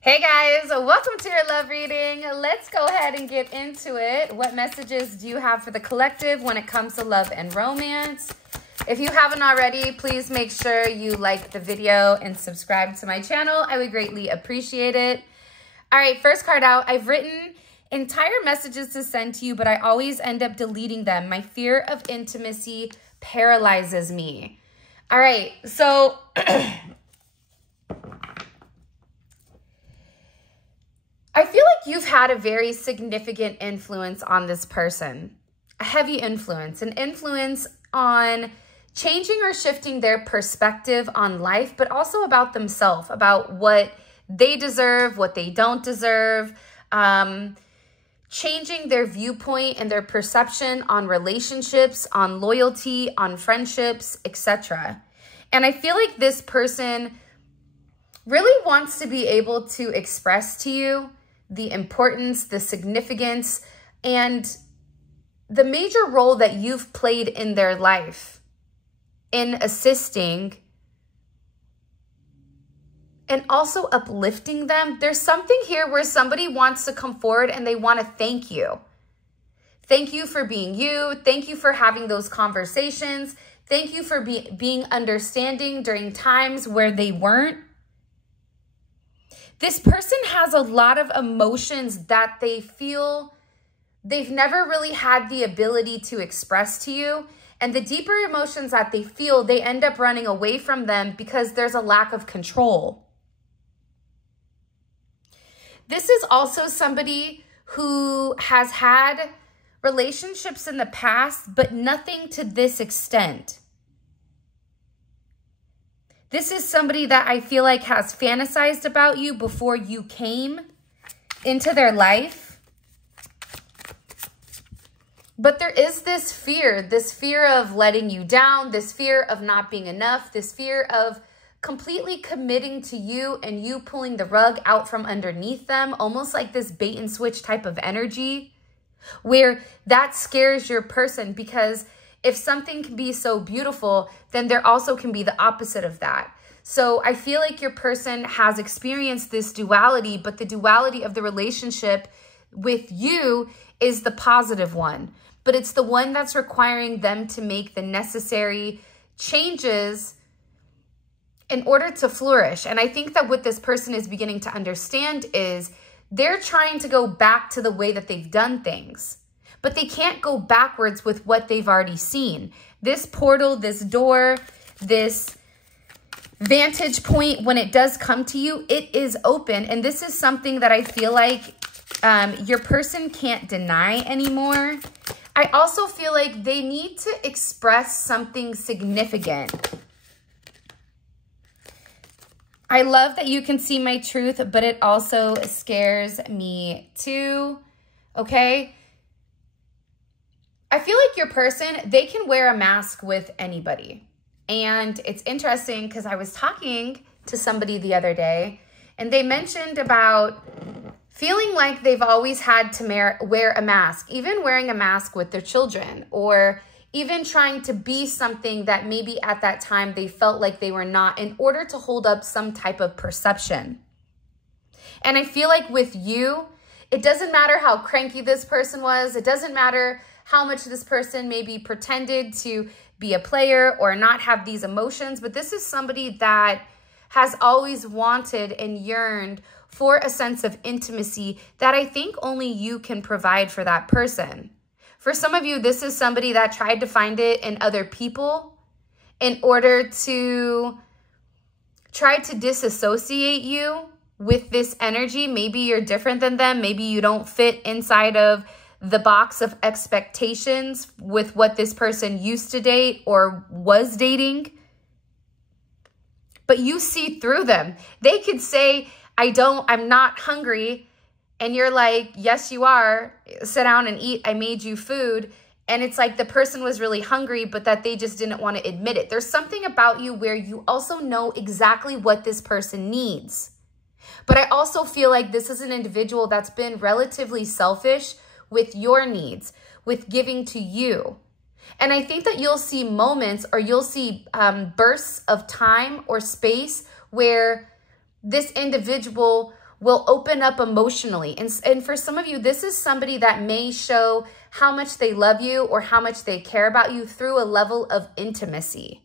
Hey guys, welcome to your love reading. Let's go ahead and get into it. What messages do you have for the collective when it comes to love and romance? If you haven't already, please make sure you like the video and subscribe to my channel. I would greatly appreciate it. All right, first card out. I've written entire messages to send to you, but I always end up deleting them. My fear of intimacy paralyzes me. All right, so I feel like you've had a very significant influence on this person, a heavy influence, an influence on changing or shifting their perspective on life, but also about themselves, about what they deserve, what they don't deserve, changing their viewpoint and their perception on relationships, on loyalty, on friendships, etc. And I feel like this person really wants to be able to express to you the importance, the significance, and the major role that you've played in their life in assisting and also uplifting them. There's something here where somebody wants to come forward and they want to thank you. Thank you for being you. Thank you for having those conversations. Thank you for being understanding during times where they weren't. This person has a lot of emotions that they feel they've never really had the ability to express to you. And the deeper emotions that they feel, they end up running away from them because there's a lack of control. This is also somebody who has had relationships in the past, but nothing to this extent. This is somebody that I feel like has fantasized about you before you came into their life. But there is this fear of letting you down, this fear of not being enough, this fear of completely committing to you and you pulling the rug out from underneath them, almost like this bait and switch type of energy, where that scares your person, because if something can be so beautiful, then there also can be the opposite of that. So I feel like your person has experienced this duality, but the duality of the relationship with you is the positive one. But it's the one that's requiring them to make the necessary changes in order to flourish. And I think that what this person is beginning to understand is they're trying to go back to the way that they've done things, but they can't go backwards with what they've already seen. This portal, this door, this vantage point, when it does come to you, it is open. And this is something that I feel like your person can't deny anymore. I also feel like they need to express something significant. I love that you can see my truth, but it also scares me too, okay? I feel like your person, they can wear a mask with anybody. And it's interesting because I was talking to somebody the other day and they mentioned about feeling like they've always had to wear a mask, even wearing a mask with their children, or even trying to be something that maybe at that time they felt like they were not, in order to hold up some type of perception. And I feel like with you, it doesn't matter how cranky this person was. It doesn't matter how much this person maybe pretended to be a player or not have these emotions, but this is somebody that has always wanted and yearned for a sense of intimacy that I think only you can provide for that person. For some of you, this is somebody that tried to find it in other people in order to try to disassociate you with this energy. Maybe you're different than them. Maybe you don't fit inside of the box of expectations with what this person used to date or was dating. But you see through them. They could say, I'm not hungry. And you're like, yes, you are. Sit down and eat. I made you food. And it's like the person was really hungry, but that they just didn't want to admit it. There's something about you where you also know exactly what this person needs. But I also feel like this is an individual that's been relatively selfish with your needs, with giving to you. And I think that you'll see moments, or you'll see bursts of time or space where this individual will open up emotionally. And for some of you, this is somebody that may show how much they love you or how much they care about you through a level of intimacy.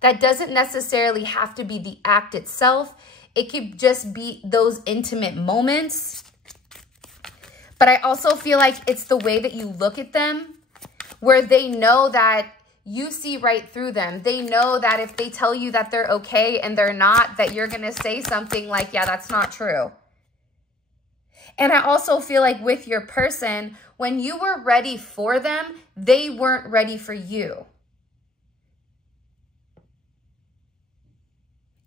That doesn't necessarily have to be the act itself. It could just be those intimate moments. But I also feel like it's the way that you look at them, where they know that you see right through them. They know that if they tell you that they're okay and they're not, that you're going to say something like, yeah, that's not true. And I also feel like with your person, when you were ready for them, they weren't ready for you.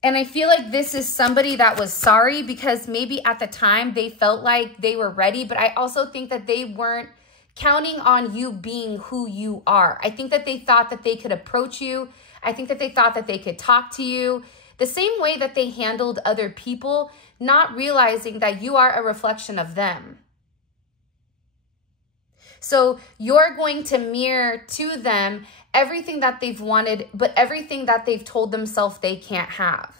And I feel like this is somebody that was sorry because maybe at the time they felt like they were ready, but I also think that they weren't counting on you being who you are. I think that they thought that they could approach you. I think that they thought that they could talk to you the same way that they handled other people, not realizing that you are a reflection of them. So you're going to mirror to them everything that they've wanted, but everything that they've told themselves they can't have.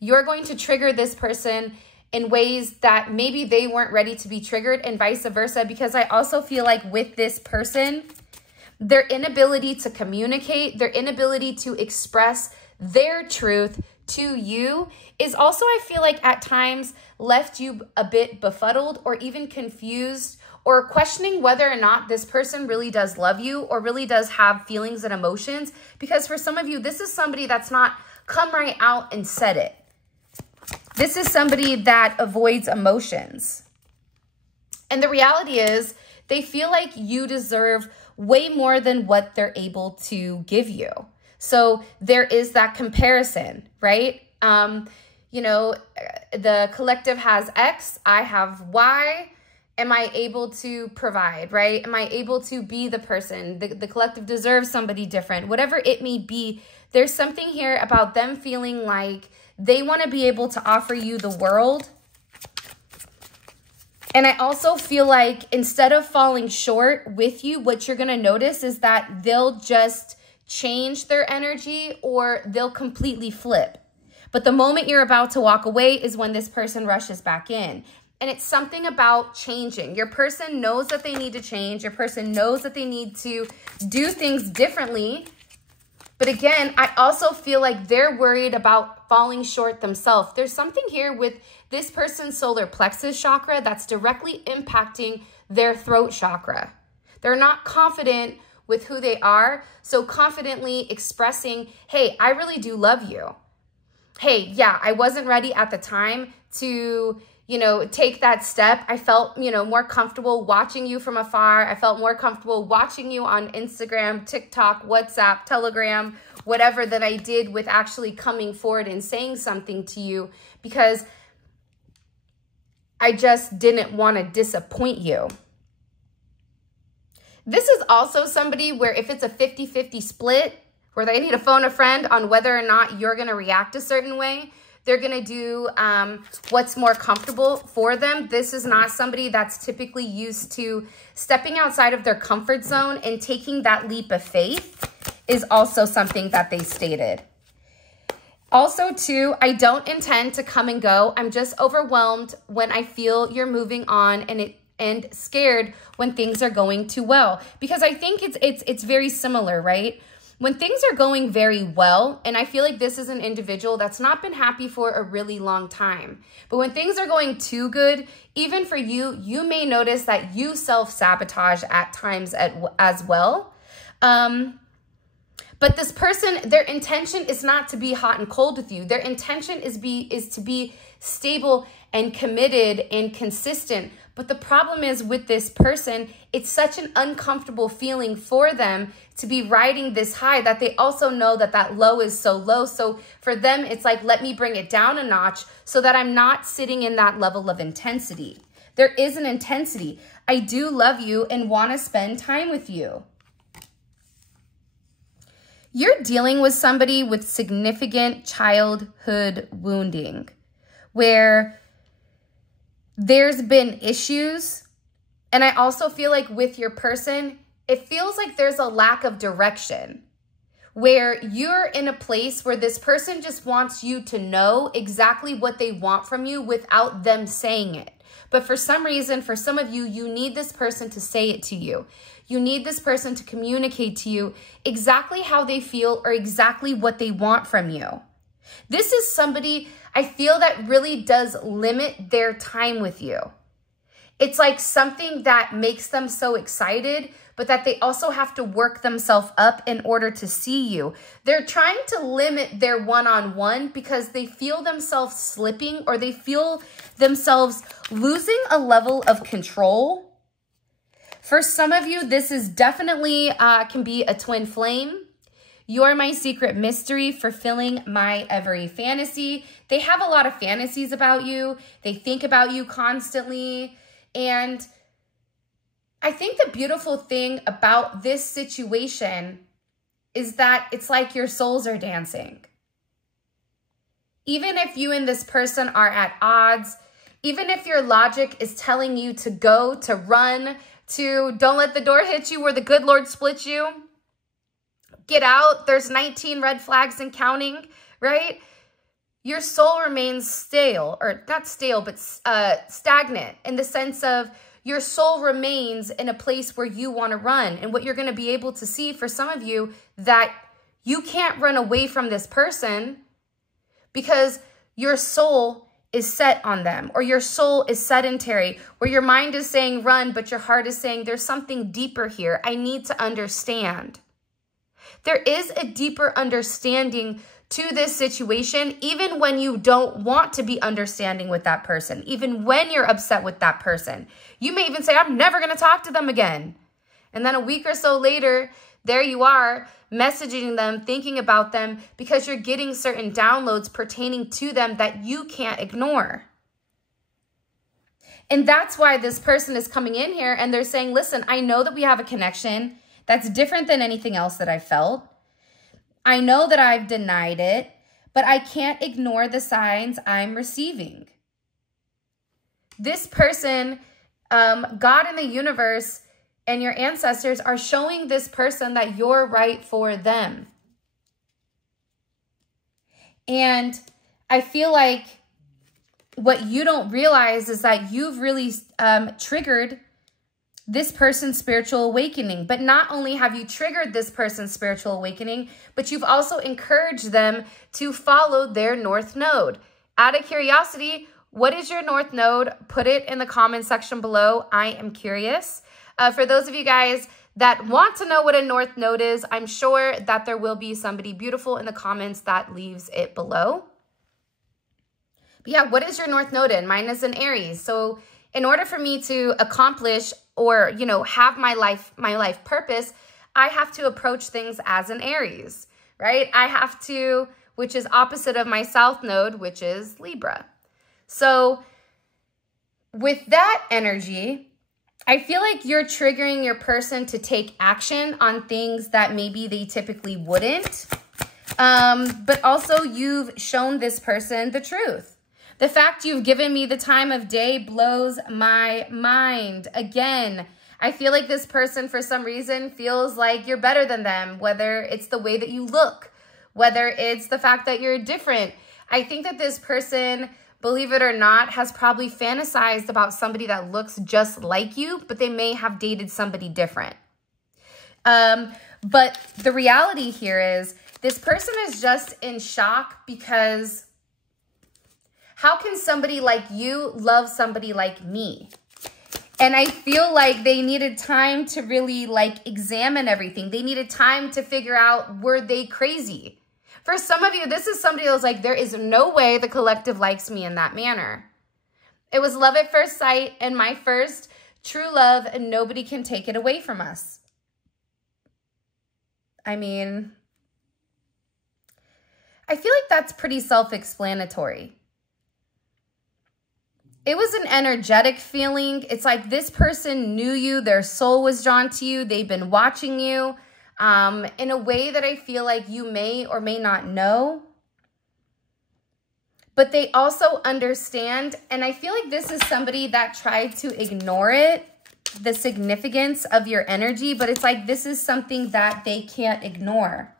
You're going to trigger this person in ways that maybe they weren't ready to be triggered, and vice versa, because I also feel like with this person, their inability to communicate, their inability to express their truth to you is also, I feel like at times left you a bit befuddled or even confused or questioning whether or not this person really does love you or really does have feelings and emotions. Because for some of you, this is somebody that's not come right out and said it. This is somebody that avoids emotions. And the reality is they feel like you deserve way more than what they're able to give you. So there is that comparison, right? You know, the collective has X, I have Y. Am I able to provide, right? Am I able to be the person? The collective deserves somebody different. Whatever it may be, there's something here about them feeling like they want to be able to offer you the world. And I also feel like instead of falling short with you, what you're going to notice is that they'll just change their energy or they'll completely flip. But the moment you're about to walk away is when this person rushes back in. And it's something about changing. Your person knows that they need to change. Your person knows that they need to do things differently. But again, I also feel like they're worried about falling short themselves. There's something here with this person's solar plexus chakra that's directly impacting their throat chakra. They're not confident with who they are. So confidently expressing, hey, I really do love you. Hey, yeah, I wasn't ready at the time to, you know, take that step. I felt, you know, more comfortable watching you from afar. I felt more comfortable watching you on Instagram, TikTok, WhatsApp, Telegram, whatever that I did with actually coming forward and saying something to you because I just didn't want to disappoint you. This is also somebody where if it's a 50-50 split, where they need to phone a friend on whether or not you're going to react a certain way, they're going to do what's more comfortable for them. This is not somebody that's typically used to stepping outside of their comfort zone, and taking that leap of faith is also something that they stated. Also, too, I don't intend to come and go. I'm just overwhelmed when I feel you're moving on and scared when things are going too well. Because I think it's very similar, right? When things are going very well, and I feel like this is an individual that's not been happy for a really long time. But when things are going too good, even for you, you may notice that you self-sabotage at times as well. But this person, their intention is not to be hot and cold with you. Their intention is to be stable and committed and consistent. But the problem is with this person, it's such an uncomfortable feeling for them to be riding this high that they also know that that low is so low. So for them, it's like, let me bring it down a notch so that I'm not sitting in that level of intensity. There is an intensity. I do love you and want to spend time with you. You're dealing with somebody with significant childhood wounding, where there's been issues. And I also feel like with your person, it feels like there's a lack of direction, where you're in a place where this person just wants you to know exactly what they want from you without them saying it. But for some reason, for some of you, you need this person to say it to you. You need this person to communicate to you exactly how they feel or exactly what they want from you. This is somebody I feel that really does limit their time with you. It's like something that makes them so excited, but that they also have to work themselves up in order to see you. They're trying to limit their one-on-one because they feel themselves slipping, or they feel themselves losing a level of control. For some of you, this is definitely can be a twin flame. You're my secret mystery, fulfilling my every fantasy. They have a lot of fantasies about you. They think about you constantly. And I think the beautiful thing about this situation is that it's like your souls are dancing. Even if you and this person are at odds, even if your logic is telling you to go, to run, to don't let the door hit you where the good Lord split you, get out, there's 19 red flags and counting, right? Your soul remains stale, or not stale, but stagnant, in the sense of your soul remains in a place where you want to run. And what you're going to be able to see for some of you, that you can't run away from this person because your soul is set on them, or your soul is sedentary, where your mind is saying run, but your heart is saying there's something deeper here. I need to understand. There is a deeper understanding to this situation, even when you don't want to be understanding with that person, even when you're upset with that person. You may even say, I'm never going to talk to them again. And then a week or so later, there you are messaging them, thinking about them, because you're getting certain downloads pertaining to them that you can't ignore. And that's why this person is coming in here and they're saying, listen, I know that we have a connection that's different than anything else that I felt. I know that I've denied it, but I can't ignore the signs I'm receiving. This person, God in the universe and your ancestors are showing this person that you're right for them. And I feel like what you don't realize is that you've really triggered this person's spiritual awakening. But not only have you triggered this person's spiritual awakening, but you've also encouraged them to follow their North Node. Out of curiosity, what is your North Node? Put it in the comment section below. I am curious. For those of you guys that want to know what a North Node is, I'm sure that there will be somebody beautiful in the comments that leaves it below. But yeah, what is your North Node in? Mine is in Aries. So in order for me to accomplish or, you know, have my life purpose, I have to approach things as an Aries, right? I have to, which is opposite of my South Node, which is Libra. So with that energy, I feel like you're triggering your person to take action on things that maybe they typically wouldn't. But also you've shown this person the truth. The fact you've given me the time of day blows my mind. Again, I feel like this person for some reason feels like you're better than them, whether it's the way that you look, whether it's the fact that you're different. I think that this person, believe it or not, has probably fantasized about somebody that looks just like you, but they may have dated somebody different. But the reality here is this person is just in shock because how can somebody like you love somebody like me? And I feel like they needed time to really like examine everything. They needed time to figure out, were they crazy? For some of you, this is somebody that was like, there is no way the collective likes me in that manner. It was love at first sight and my first true love, and nobody can take it away from us. I mean, I feel like that's pretty self-explanatory. It was an energetic feeling. It's like this person knew you. Their soul was drawn to you. They've been watching you in a way that I feel like you may or may not know. But they also understand. And I feel like this is somebody that tried to ignore it, the significance of your energy. But it's like this is something that they can't ignore.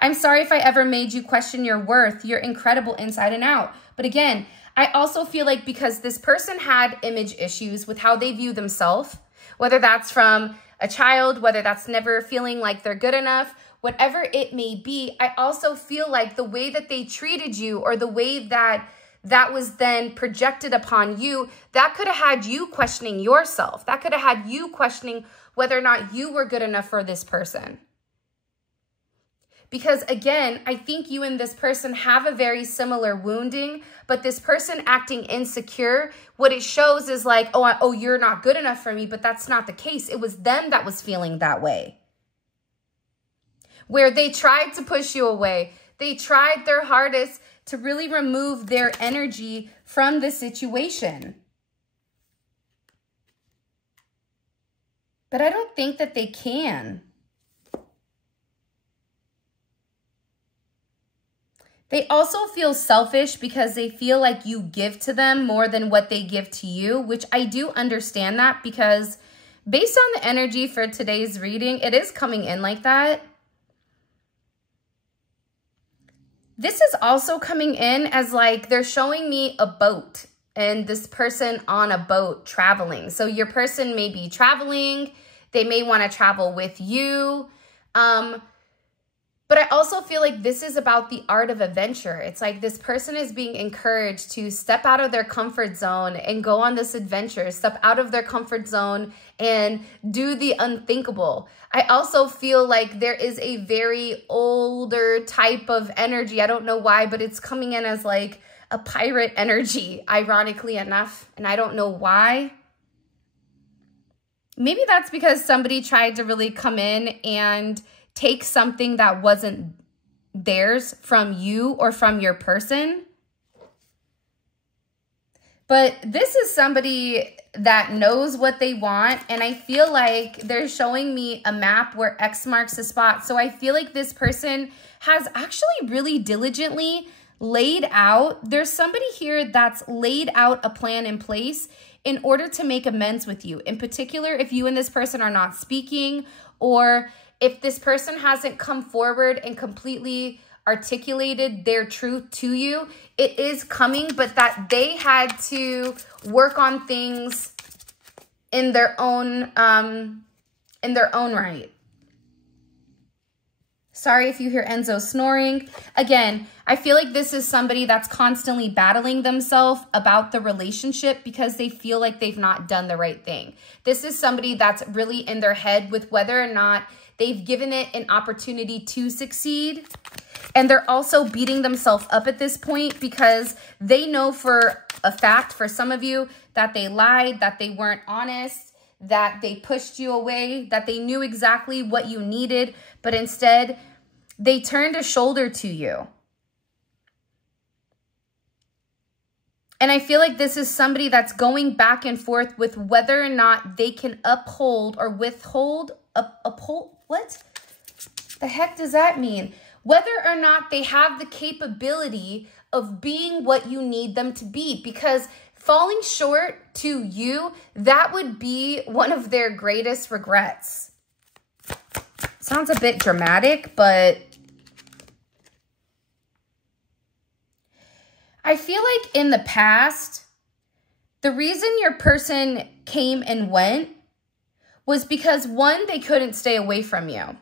I'm sorry if I ever made you question your worth. You're incredible inside and out. But again, I also feel like because this person had image issues with how they view themselves, whether that's from a child, whether that's never feeling like they're good enough, whatever it may be, I also feel like the way that they treated you or the way that that was then projected upon you, that could have had you questioning yourself. That could have had you questioning whether or not you were good enough for this person. Because again, I think you and this person have a very similar wounding, but this person acting insecure, what it shows is like, oh, you're not good enough for me, but that's not the case. It was them that was feeling that way. Where they tried to push you away. They tried their hardest to really remove their energy from the situation. But I don't think that they can. They also feel selfish because they feel like you give to them more than what they give to you, which I do understand that because based on the energy for today's reading, it is coming in like that. This is also coming in as like they're showing me a boat and this person on a boat traveling. So your person may be traveling. They may want to travel with you. But I also feel like this is about the art of adventure. It's like this person is being encouraged to step out of their comfort zone and go on this adventure, step out of their comfort zone and do the unthinkable. I also feel like there is a very older type of energy. I don't know why, but it's coming in as like a pirate energy, ironically enough. And I don't know why. Maybe that's because somebody tried to really come in and take something that wasn't theirs from you or from your person. But this is somebody that knows what they want. And I feel like they're showing me a map where X marks the spot. So I feel like this person has actually really diligently laid out. There's somebody here that's laid out a plan in place in order to make amends with you. In particular, if you and this person are not speaking, or if this person hasn't come forward and completely articulated their truth to you, it is coming, but that they had to work on things in their own right. Sorry if you hear Enzo snoring. Again, I feel like this is somebody that's constantly battling themselves about the relationship because they feel like they've not done the right thing. This is somebody that's really in their head with whether or not they've given it an opportunity to succeed. And they're also beating themselves up at this point because they know for a fact, for some of you, that they lied, that they weren't honest, that they pushed you away, that they knew exactly what you needed, but instead they turned a shoulder to you. And I feel like this is somebody that's going back and forth with whether or not they can uphold or withhold, uphold, what the heck does that mean? Whether or not they have the capability of being what you need them to be, because falling short to you, that would be one of their greatest regrets. Sounds a bit dramatic, but I feel like in the past, the reason your person came and went was because, one, they couldn't stay away from you.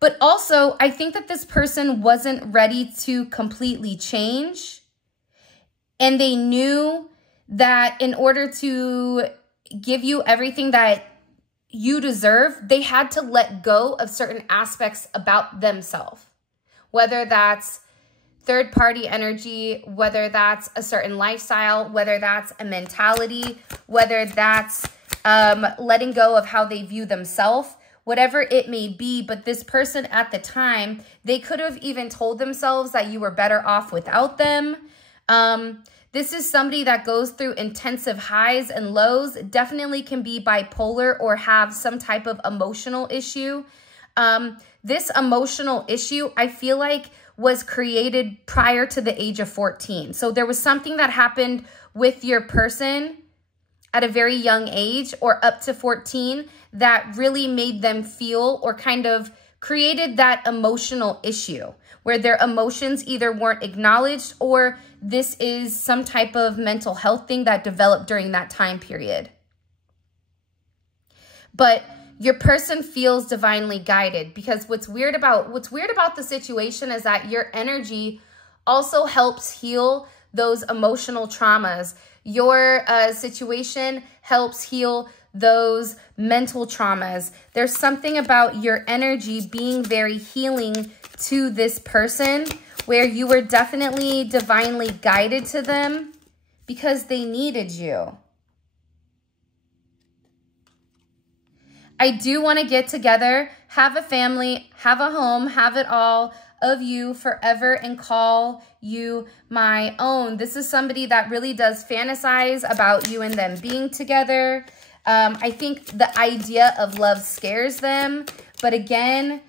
But also, I think that this person wasn't ready to completely change. And they knew that in order to give you everything that you deserve, they had to let go of certain aspects about themselves. Whether that's third-party energy, whether that's a certain lifestyle, whether that's a mentality, whether that's letting go of how they view themselves, whatever it may be. But this person at the time, they could have even told themselves that you were better off without them. This is somebody that goes through intensive highs and lows, definitely can be bipolar or have some type of emotional issue. This emotional issue, I feel like, was created prior to the age of 14. So there was something that happened with your person at a very young age or up to 14 that really made them feel or kind of created that emotional issue where their emotions either weren't acknowledged or this is some type of mental health thing that developed during that time period. But your person feels divinely guided, because what's weird about the situation is that your energy also helps heal those emotional traumas. Your situation helps heal those mental traumas. There's something about your energy being very healing to this person where you were definitely divinely guided to them because they needed you. I do want to get together, have a family, have a home, have it all of you forever and call you my own. This is somebody that really does fantasize about you and them being together. I think the idea of love scares them. But again,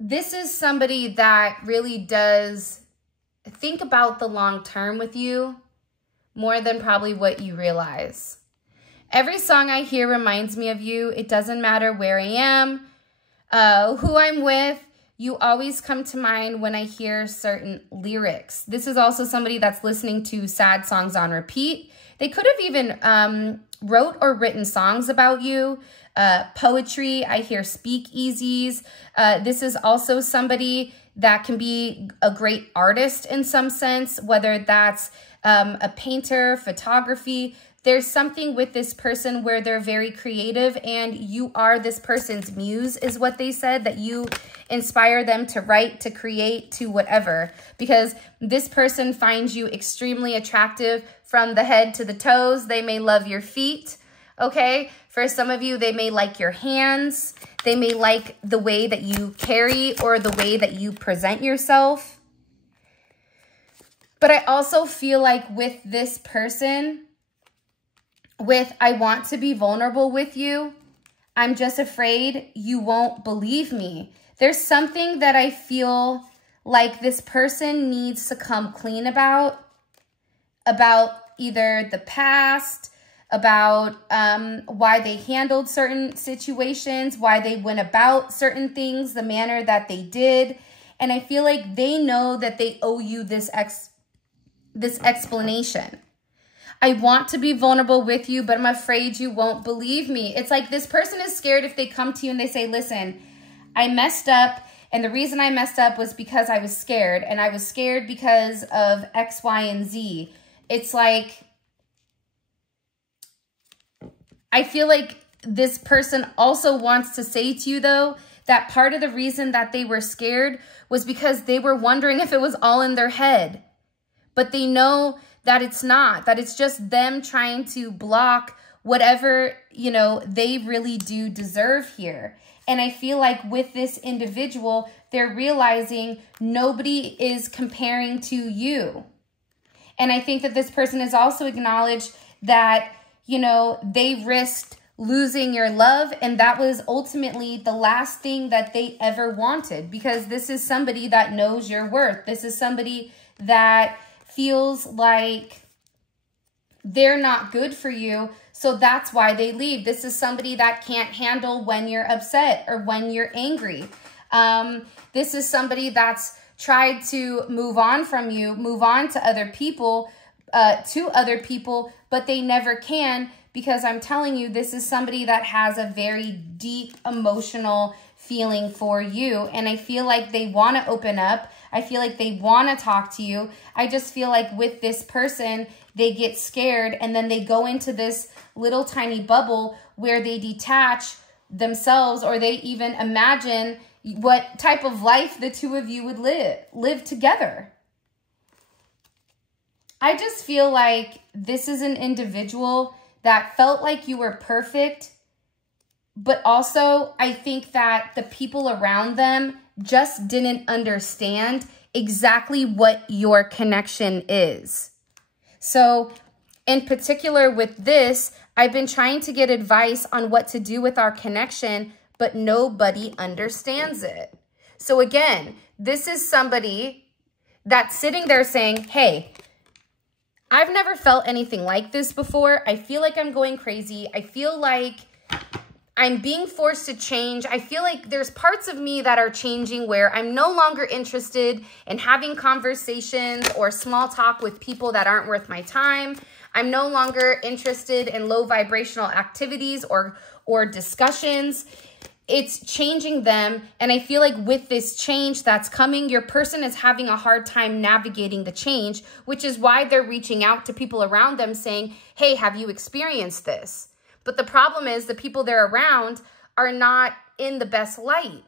this is somebody that really does think about the long term with you more than probably what you realize. Every song I hear reminds me of you. It doesn't matter where I am, who I'm with. You always come to mind when I hear certain lyrics. This is also somebody that's listening to sad songs on repeat. They could have even wrote or written songs about you. Poetry, I hear speakeasies. This is also somebody that can be a great artist in some sense, whether that's a painter, photography. There's something with this person where they're very creative and you are this person's muse is what they said, that you inspire them to write, to create, to whatever, because this person finds you extremely attractive from the head to the toes. They may love your feet, okay? For some of you, they may like your hands. They may like the way that you carry or the way that you present yourself. But I also feel like with this person, I want to be vulnerable with you, I'm just afraid you won't believe me. There's something that I feel like this person needs to come clean about either the past, about why they handled certain situations, why they went about certain things, the manner that they did. And I feel like they know that they owe you this explanation. I want to be vulnerable with you, but I'm afraid you won't believe me. It's like this person is scared if they come to you and they say, listen, I messed up. And the reason I messed up was because I was scared. And I was scared because of X, Y, and Z. It's like, I feel like this person also wants to say to you, though, that part of the reason that they were scared was because they were wondering if it was all in their head. But they know that it's not, that it's just them trying to block whatever, you know, they really do deserve here. And I feel like with this individual, they're realizing nobody is comparing to you. And I think that this person has also acknowledged that, you know, they risked losing your love. And that was ultimately the last thing that they ever wanted, because this is somebody that knows your worth. This is somebody that feels like they're not good for you, so that's why they leave. This is somebody that can't handle when you're upset or when you're angry. This is somebody that's tried to move on from you, move on to other people, but they never can, because I'm telling you, this is somebody that has a very deep emotional feeling for you. And I feel like they want to open up. I feel like they want to talk to you. I just feel like with this person, they get scared and then they go into this little tiny bubble where they detach themselves, or they even imagine what type of life the two of you would live together. I just feel like this is an individual that felt like you were perfect, but also I think that the people around them just didn't understand exactly what your connection is. So in particular with this, I've been trying to get advice on what to do with our connection, but nobody understands it. So again, this is somebody that's sitting there saying, hey, I've never felt anything like this before. I feel like I'm going crazy. I feel like I'm being forced to change. I feel like there's parts of me that are changing where I'm no longer interested in having conversations or small talk with people that aren't worth my time. I'm no longer interested in low vibrational activities or discussions. It's changing them. And I feel like with this change that's coming, your person is having a hard time navigating the change, which is why they're reaching out to people around them saying, hey, have you experienced this? But the problem is the people they're around are not in the best light.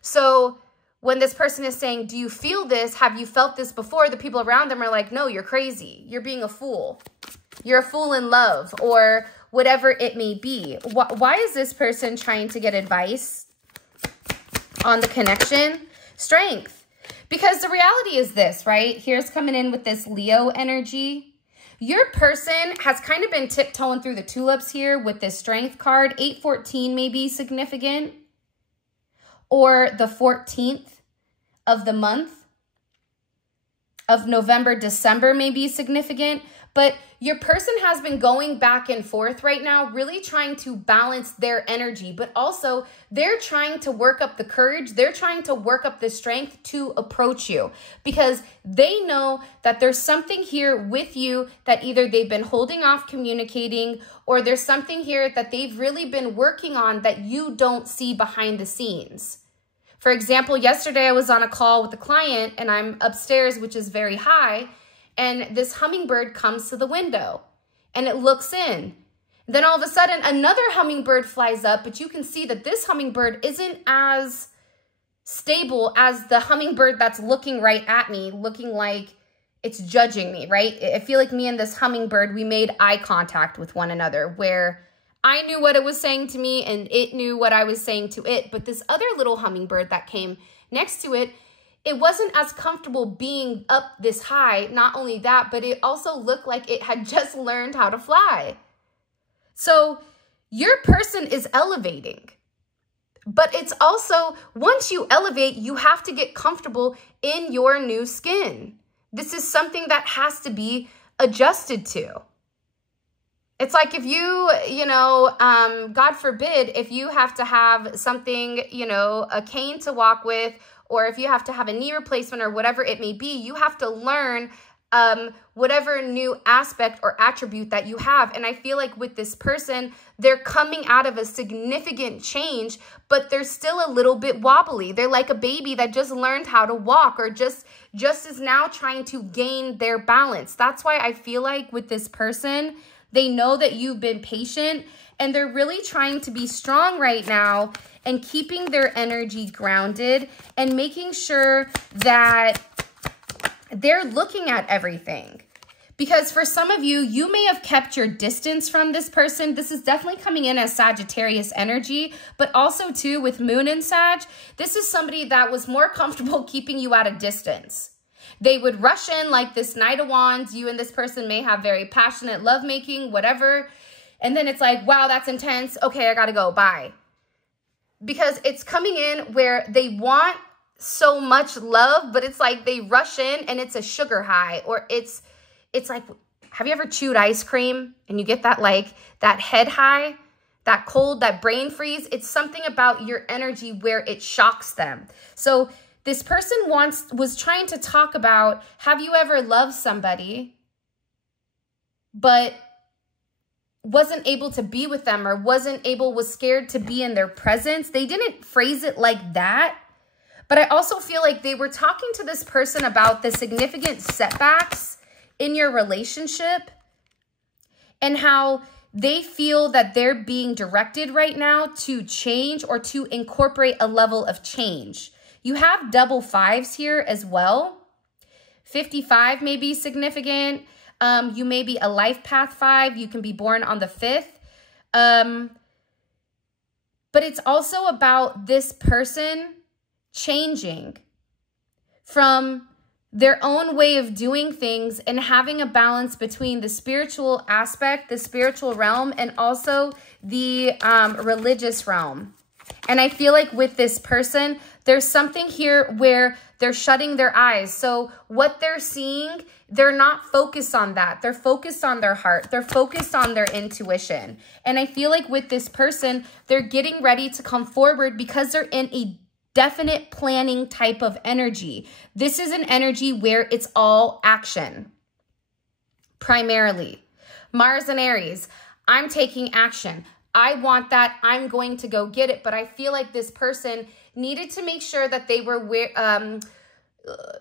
So when this person is saying, do you feel this? Have you felt this before? The people around them are like, no, you're crazy. You're being a fool. You're a fool in love, or whatever it may be. Why is this person trying to get advice on the connection? Strength. Because the reality is this, right? Here's coming in with this Leo energy. Your person has kind of been tiptoeing through the tulips here with this strength card. 8/14 may be significant. Or the 14th of the month of November, December may be significant. But your person has been going back and forth right now, really trying to balance their energy. But also, they're trying to work up the courage. They're trying to work up the strength to approach you. Because they know that there's something here with you that either they've been holding off communicating, or there's something here that they've really been working on that you don't see behind the scenes. For example, yesterday I was on a call with a client and I'm upstairs, which is very high. And this hummingbird comes to the window and it looks in. Then all of a sudden, another hummingbird flies up, but you can see that this hummingbird isn't as stable as the hummingbird that's looking right at me, looking like it's judging me, right? I feel like me and this hummingbird, we made eye contact with one another, where I knew what it was saying to me and it knew what I was saying to it. But this other little hummingbird that came next to it, it wasn't as comfortable being up this high. Not only that, but it also looked like it had just learned how to fly. So your person is elevating. But it's also, once you elevate, you have to get comfortable in your new skin. This is something that has to be adjusted to. It's like if you, God forbid, if you have to have something, a cane to walk with, or if you have to have a knee replacement or whatever it may be, you have to learn whatever new aspect or attribute that you have. And I feel like with this person, they're coming out of a significant change, but they're still a little bit wobbly. They're like a baby that just learned how to walk, or just is now trying to gain their balance. That's why I feel like with this person, they know that you've been patient and they're really trying to be strong right now and keeping their energy grounded and making sure that they're looking at everything. Because for some of you, you may have kept your distance from this person. This is definitely coming in as Sagittarius energy, but also too with Moon in Sag, this is somebody that was more comfortable keeping you at a distance. They would rush in like this Knight of Wands. You and this person may have very passionate lovemaking, whatever. And then it's like, wow, that's intense. Okay, I gotta go, bye. Because it's coming in where they want so much love, but it's like they rush in and it's a sugar high, or it's like, have you ever chewed ice cream and you get that that head high, that cold, that brain freeze? It's something about your energy where it shocks them. So this person was trying to talk about, have you ever loved somebody, but wasn't able to be with them, or was scared to be in their presence? They didn't phrase it like that. But I also feel like they were talking to this person about the significant setbacks in your relationship and how they feel that they're being directed right now to change or to incorporate a level of change. You have double fives here as well. 55 may be significant. You may be a life path 5. You can be born on the 5th. But it's also about this person changing from their own way of doing things and having a balance between the spiritual aspect, the spiritual realm, and also the religious realm. And I feel like with this person, there's something here where they're shutting their eyes. So what they're seeing, they're not focused on that. They're focused on their heart. They're focused on their intuition. And I feel like with this person, they're getting ready to come forward because they're in a definite planning type of energy. This is an energy where it's all action, primarily. Mars and Aries, I'm taking action. I want that. I'm going to go get it. But I feel like this person needed to make sure that they were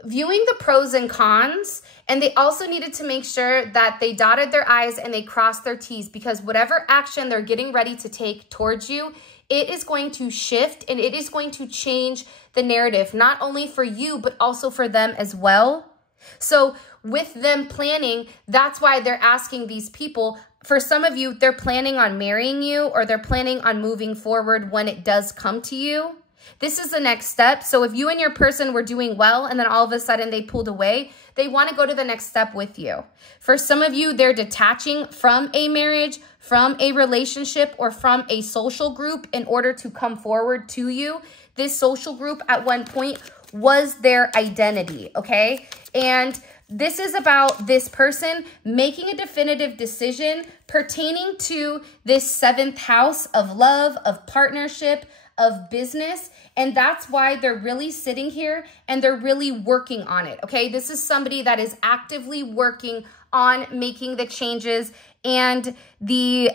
viewing the pros and cons. And they also needed to make sure that they dotted their I's and they crossed their T's, because whatever action they're getting ready to take towards you, it is going to shift and it is going to change the narrative, not only for you, but also for them as well. So with them planning, that's why they're asking these people. For some of you, they're planning on marrying you, or they're planning on moving forward when it does come to you. This is the next step. So if you and your person were doing well and then all of a sudden they pulled away, they want to go to the next step with you. For some of you, they're detaching from a marriage, from a relationship, or from a social group in order to come forward to you. This social group at one point was their identity, okay? And this is about this person making a definitive decision pertaining to this 7th house of love, of partnership, of business. And that's why they're really sitting here and they're really working on it, okay? This is somebody that is actively working on making the changes and the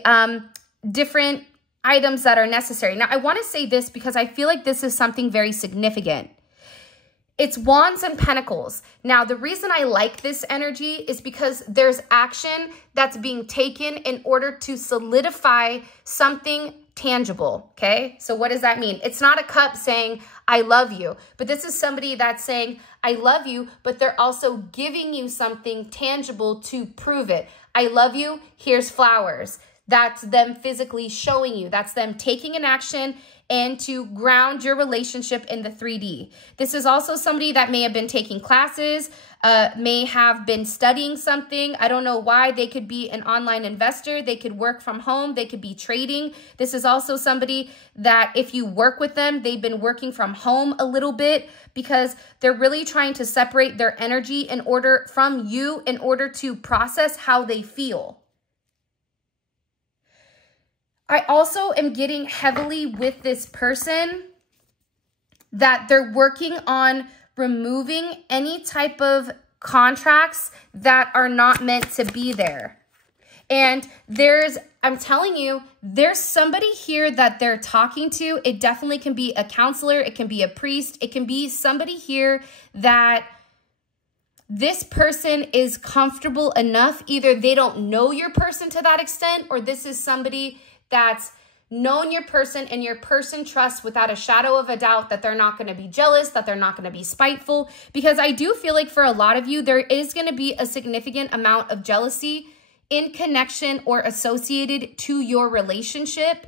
different items that are necessary. Now, I want to say this because I feel like this is something very significant. It's Wands and Pentacles. Now, the reason I like this energy is because there's action that's being taken in order to solidify something tangible, okay? So what does that mean? It's not a cup saying, I love you, but this is somebody that's saying, I love you, but they're also giving you something tangible to prove it. I love you, here's flowers. That's them physically showing you. That's them taking an action and to ground your relationship in the 3D. This is also somebody that may have been taking classes, may have been studying something. I don't know why. They could be an online investor. They could work from home. They could be trading. This is also somebody that if you work with them, they've been working from home a little bit because they're really trying to separate their energy from you in order to process how they feel. I also am getting heavily with this person that they're working on removing any type of contracts that are not meant to be there. And I'm telling you, there's somebody here that they're talking to. It definitely can be a counselor. It can be a priest. It can be somebody here that this person is comfortable enough. Either they don't know your person to that extent, or this is somebody that's known your person and your person trusts without a shadow of a doubt that they're not going to be jealous, that they're not going to be spiteful. Because I do feel like for a lot of you, there is going to be a significant amount of jealousy in connection or associated to your relationship.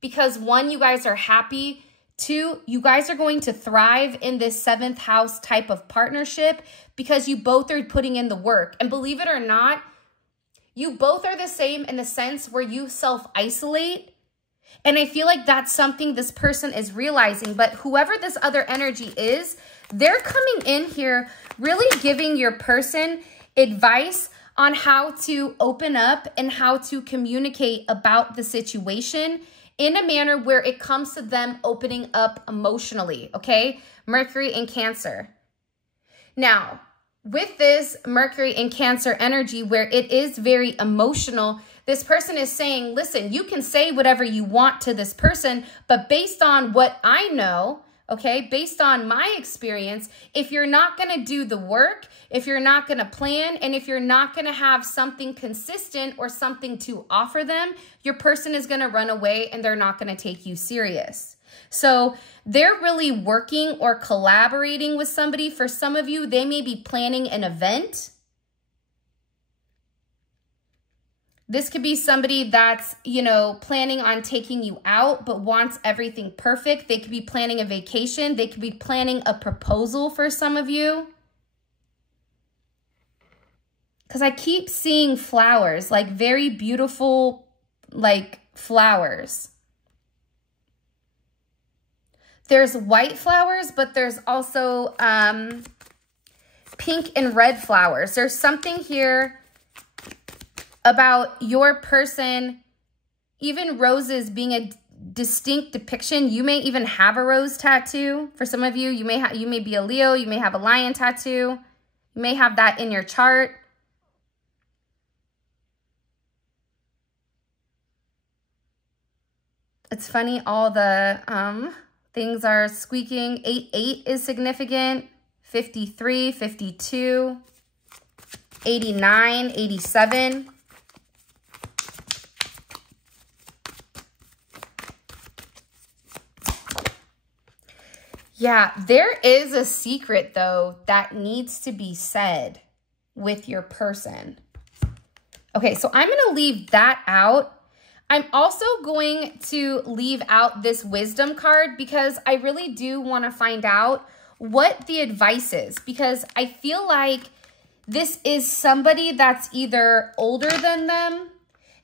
Because 1, you guys are happy. 2, you guys are going to thrive in this 7th house type of partnership because you both are putting in the work. And believe it or not, you both are the same in the sense where you self-isolate. And I feel like that's something this person is realizing. But whoever this other energy is, they're coming in here really giving your person advice on how to open up and how to communicate about the situation in a manner where it comes to them opening up emotionally, okay? Mercury in Cancer. Now, with this Mercury in Cancer energy where it is very emotional, this person is saying, listen, you can say whatever you want to this person, but based on what I know, okay, based on my experience, if you're not going to do the work, if you're not going to plan, and if you're not going to have something consistent or something to offer them, your person is going to run away and they're not going to take you serious. So they're really working or collaborating with somebody. For some of you, they may be planning an event. This could be somebody that's, planning on taking you out, but wants everything perfect. They could be planning a vacation. They could be planning a proposal for some of you. Because I keep seeing flowers, like very beautiful, like flowers. There's white flowers, but there's also pink and red flowers. There's something here about your person, even roses being a distinct depiction. You may even have a rose tattoo. For some of you, you may be a Leo, you may have a lion tattoo. You may have that in your chart. It's funny, all the things are squeaking. 88 is significant. 53, 52, 89, 87. Yeah, there is a secret, though, that needs to be said with your person. Okay, so I'm going to leave that out. I'm also going to leave out this wisdom card because I really do want to find out what the advice is, because I feel like this is somebody that's either older than them.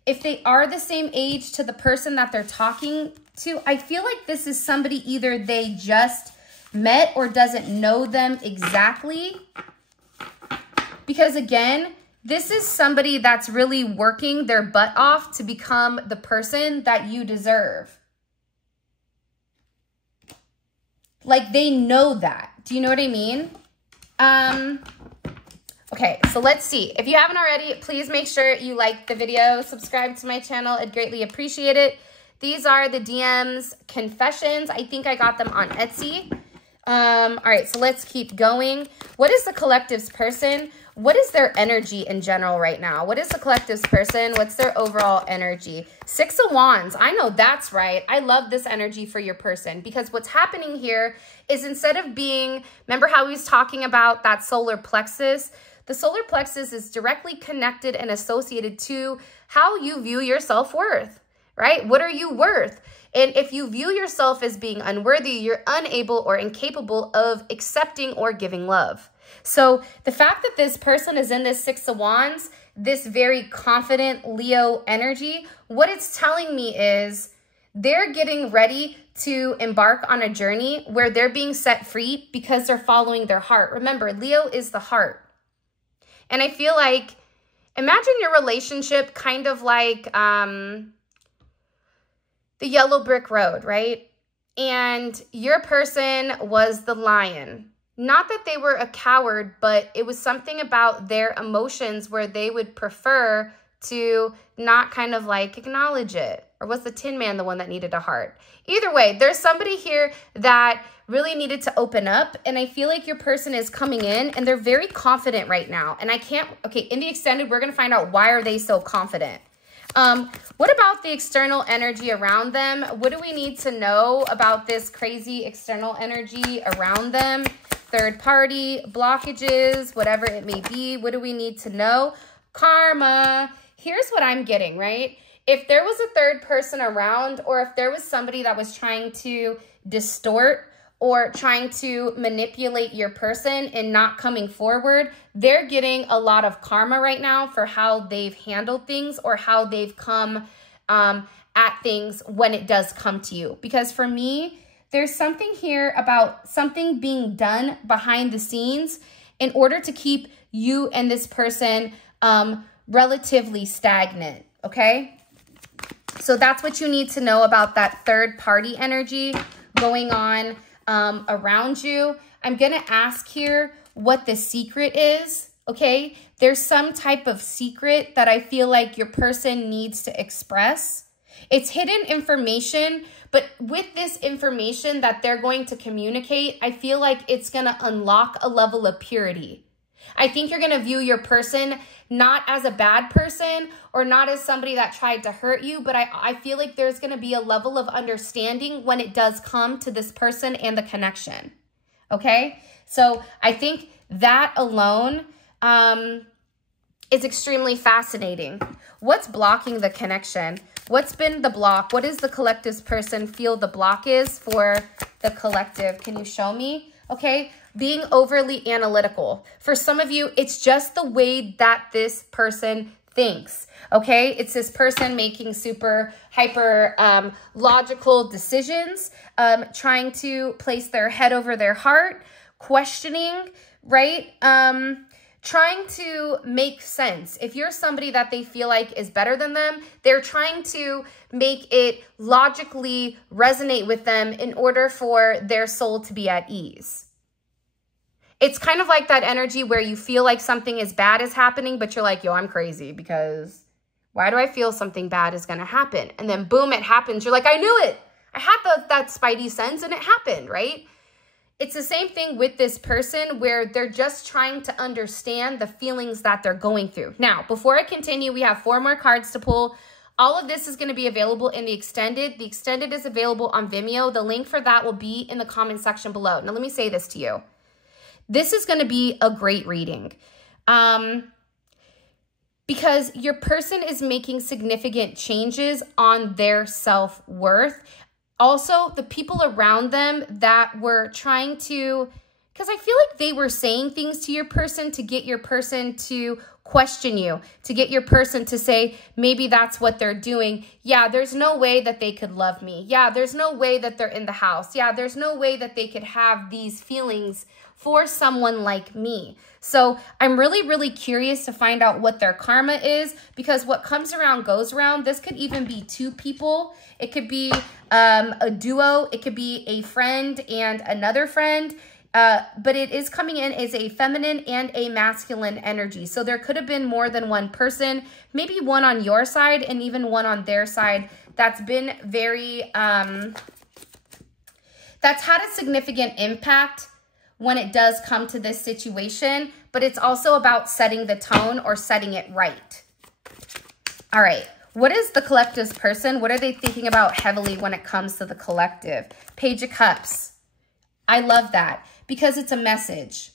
If they are the same age to the person that they're talking to, I feel like this is somebody either they just met or doesn't know them exactly. Because again, this is somebody that's really working their butt off to become the person that you deserve. Like, they know that. Do you know what I mean? Okay, so let's see. If you haven't already, please make sure you like the video, subscribe to my channel. I'd greatly appreciate it. These are the DMs confessions. I think I got them on Etsy. All right, so let's keep going. What is the collective's person? What is their energy in general right now? What is the collective's person? What's their overall energy? 6 of Wands. I know that's right. I love this energy for your person, because what's happening here is, instead of being, remember how he was talking about that solar plexus? The solar plexus is directly connected and associated to how you view your self-worth, right? What are you worth? And if you view yourself as being unworthy, you're unable or incapable of accepting or giving love. So the fact that this person is in this 6 of Wands, this very confident Leo energy, what it's telling me is they're getting ready to embark on a journey where they're being set free because they're following their heart. Remember, Leo is the heart. And I feel like, imagine your relationship kind of like the yellow brick road, right? And your person was the lion. Not that they were a coward, but it was something about their emotions where they would prefer to not kind of like acknowledge it. Or was the Tin Man the one that needed a heart? Either way, there's somebody here that really needed to open up. And I feel like your person is coming in and they're very confident right now. And I can't, okay, in the extended, we're going to find out why are they so confident. What about the external energy around them? What do we need to know about this crazy external energy around them? Third party, blockages, whatever it may be. What do we need to know? Karma. Here's what I'm getting, right? If there was a third person around, or if there was somebody that was trying to distort or trying to manipulate your person and not coming forward, they're getting a lot of karma right now for how they've handled things or how they've come at things when it does come to you. Because for me, there's something here about something being done behind the scenes in order to keep you and this person relatively stagnant, okay? So that's what you need to know about that third party energy going on around you. I'm going to ask here what the secret is, okay? There's some type of secret that I feel like your person needs to express. It's hidden information, but with this information that they're going to communicate, I feel like it's going to unlock a level of purity. I think you're going to view your person not as a bad person or not as somebody that tried to hurt you, but I feel like there's going to be a level of understanding when it does come to this person and the connection, okay? So I think that alone is extremely fascinating. What's blocking the connection? What's been the block? What does the collective's person feel the block is for the collective? Can you show me? Okay, being overly analytical. For some of you, it's just the way that this person thinks. Okay, it's this person making super hyper logical decisions, trying to place their head over their heart, questioning, right? Trying to make sense. If you're somebody that they feel like is better than them, they're trying to make it logically resonate with them in order for their soul to be at ease. It's kind of like that energy where you feel like something is bad is happening, but you're like, yo, I'm crazy because why do I feel something bad is going to happen? And then boom, it happens. You're like, I knew it. I had that spidey sense and it happened, right? It's the same thing with this person where they're just trying to understand the feelings that they're going through. Now, before I continue, we have 4 more cards to pull. All of this is going to be available in the extended. The extended is available on Vimeo. The link for that will be in the comment section below. Now, let me say this to you. This is going to be a great reading because your person is making significant changes on their self-worth. Also, the people around them that were trying to, because I feel like they were saying things to your person to get your person to question you, to get your person to say, maybe that's what they're doing. Yeah, there's no way that they could love me. Yeah, there's no way that they're in the house. Yeah, there's no way that they could have these feelings for someone like me. So I'm really, really curious to find out what their karma is, because what comes around goes around. This could even be 2 people. It could be a duo. It could be a friend and another friend. But it is coming in as a feminine and a masculine energy. So there could have been more than one person, maybe one on your side and even one on their side that's been very, that's had a significant impact when it does come to this situation, but it's also about setting the tone or setting it right. All right. What is the collective's person? What are they thinking about heavily when it comes to the collective? Page of Cups. I love that because it's a message.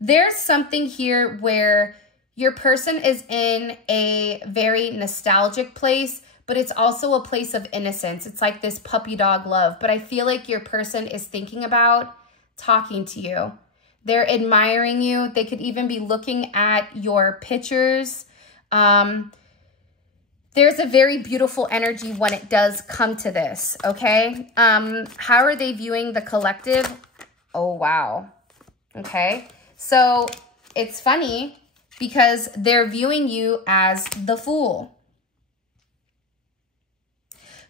There's something here where your person is in a very nostalgic place, but it's also a place of innocence. It's like this puppy dog love, but I feel like your person is thinking about talking to you. They're admiring you. They could even be looking at your pictures. There's a very beautiful energy when it does come to this, okay? How are they viewing the collective? Oh, wow. Okay. So it's funny because they're viewing you as the Fool.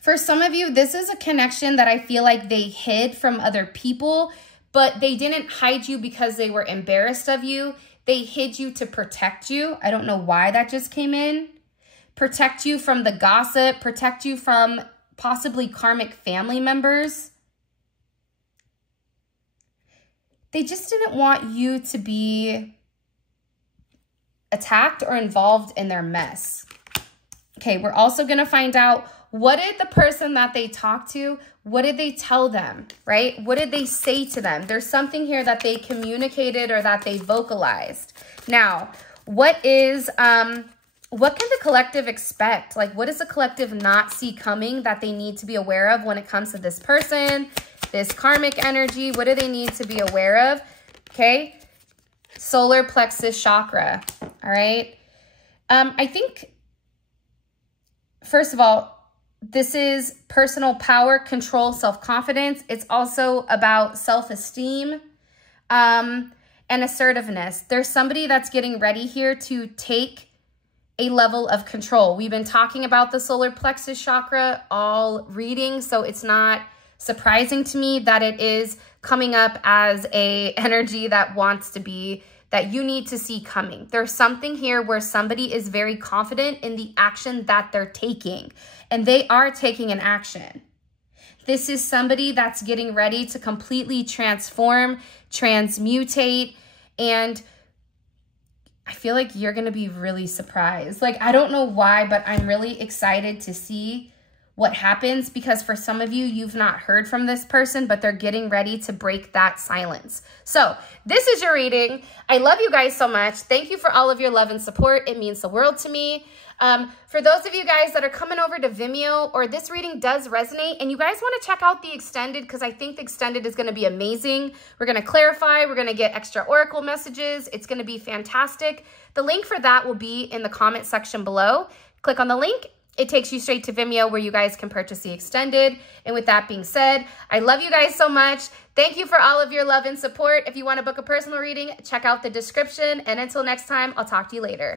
For some of you, this is a connection that I feel like they hid from other people, but they didn't hide you because they were embarrassed of you. They hid you to protect you. I don't know why that just came in. Protect you from the gossip, protect you from possibly karmic family members. They just didn't want you to be attacked or involved in their mess. Okay, we're also going to find out, what did the person that they talked to, what did they tell them, right? What did they say to them? There's something here that they communicated or that they vocalized. Now, what can the collective expect? Like, what does the collective not see coming that they need to be aware of when it comes to this person, this karmic energy? What do they need to be aware of? Okay. Solar plexus chakra. All right. I think, first of all, this is personal power, control, self-confidence. It's also about self-esteem and assertiveness. There's somebody that's getting ready here to take a level of control. We've been talking about the solar plexus chakra all reading, so it's not surprising to me that it is coming up as a energy that wants to be, that you need to see coming. There's something here where somebody is very confident in the action that they're taking, and they are taking an action. This is somebody that's getting ready to completely transform, transmutate, and I feel like you're going to be really surprised. Like, I don't know why, but I'm really excited to see what happens, because for some of you, you've not heard from this person, but they're getting ready to break that silence. So this is your reading. I love you guys so much. Thank you for all of your love and support. It means the world to me. For those of you guys that are coming over to Vimeo or this reading does resonate and you guys want to check out the extended, because I think the extended is going to be amazing. We're going to clarify. We're going to get extra oracle messages. It's going to be fantastic. The link for that will be in the comment section below. Click on the link. It takes you straight to Vimeo where you guys can purchase the extended. And with that being said, I love you guys so much. Thank you for all of your love and support. If you want to book a personal reading, check out the description. And until next time, I'll talk to you later.